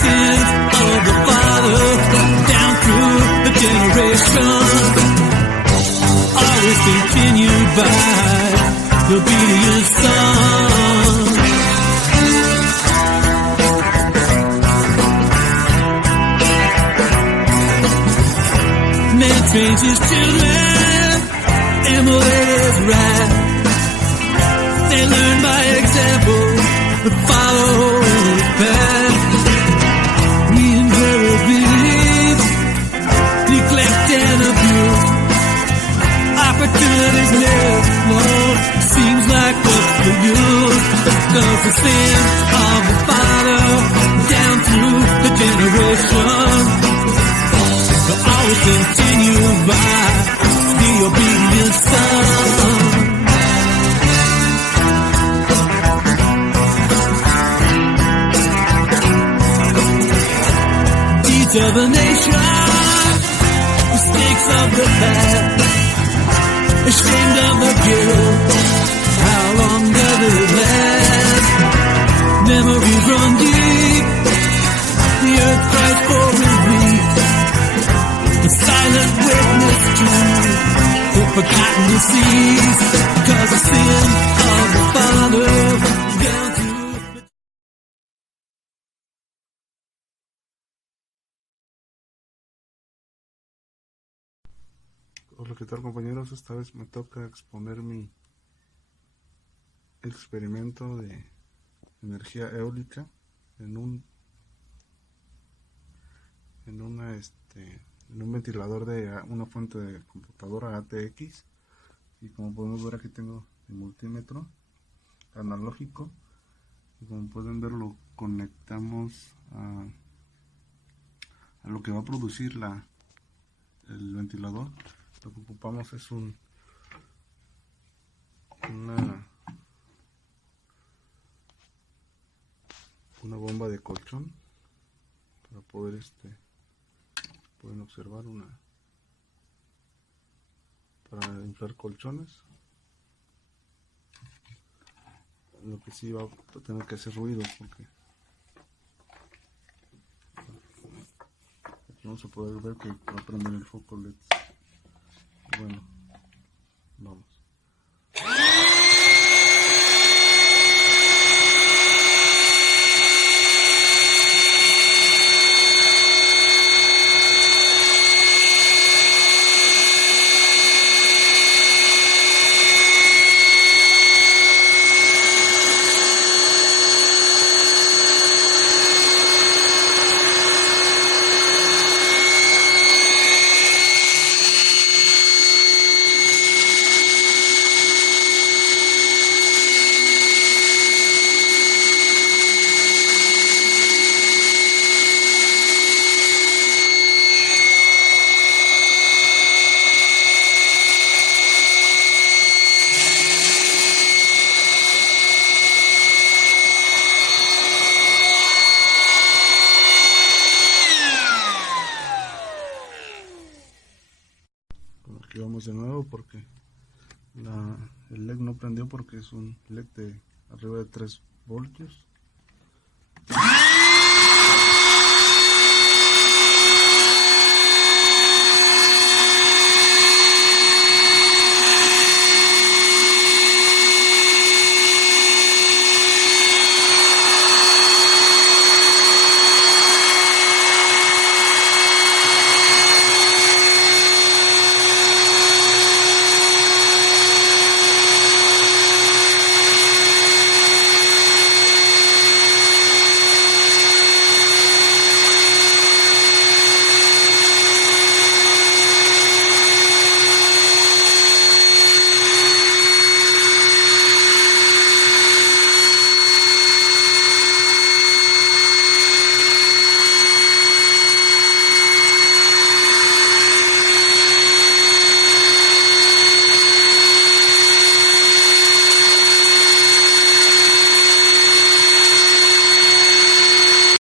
sins of the father down through the generations, always continued by the obedient son. Man trains his children, emulate his wrath. They learn by example to follow his path. We inherit beliefs, neglect and abuse. Opportunities left, Lord, seems like what's the use? Cause the sin of the father down through the generations will always continue by the obedient son. Deeds of the nation, mistakes of the past, ashamed of the guilt, how long does it last? Memories run deep, the earth cries for relief, the silent witness to the forgotten deceased, cause the sin of the father down to Hola, ¿qué tal, compañeros? Esta vez me toca exponer mi experimento de energía eólica en un ventilador de una fuente de computadora ATX. Y como podemos ver, aquí tengo el multímetro analógico, y como pueden ver lo conectamos a lo que va a producir el ventilador. Lo que ocupamos es una bomba de colchón para poder pueden observar para inflar colchones. Lo que sí va a tener que hacer ruido, porque aquí vamos a poder ver que va a prender el foco LED. Bueno, vamos. Aquí vamos de nuevo porque el LED no prendió, porque es un LED de arriba de 3 voltios.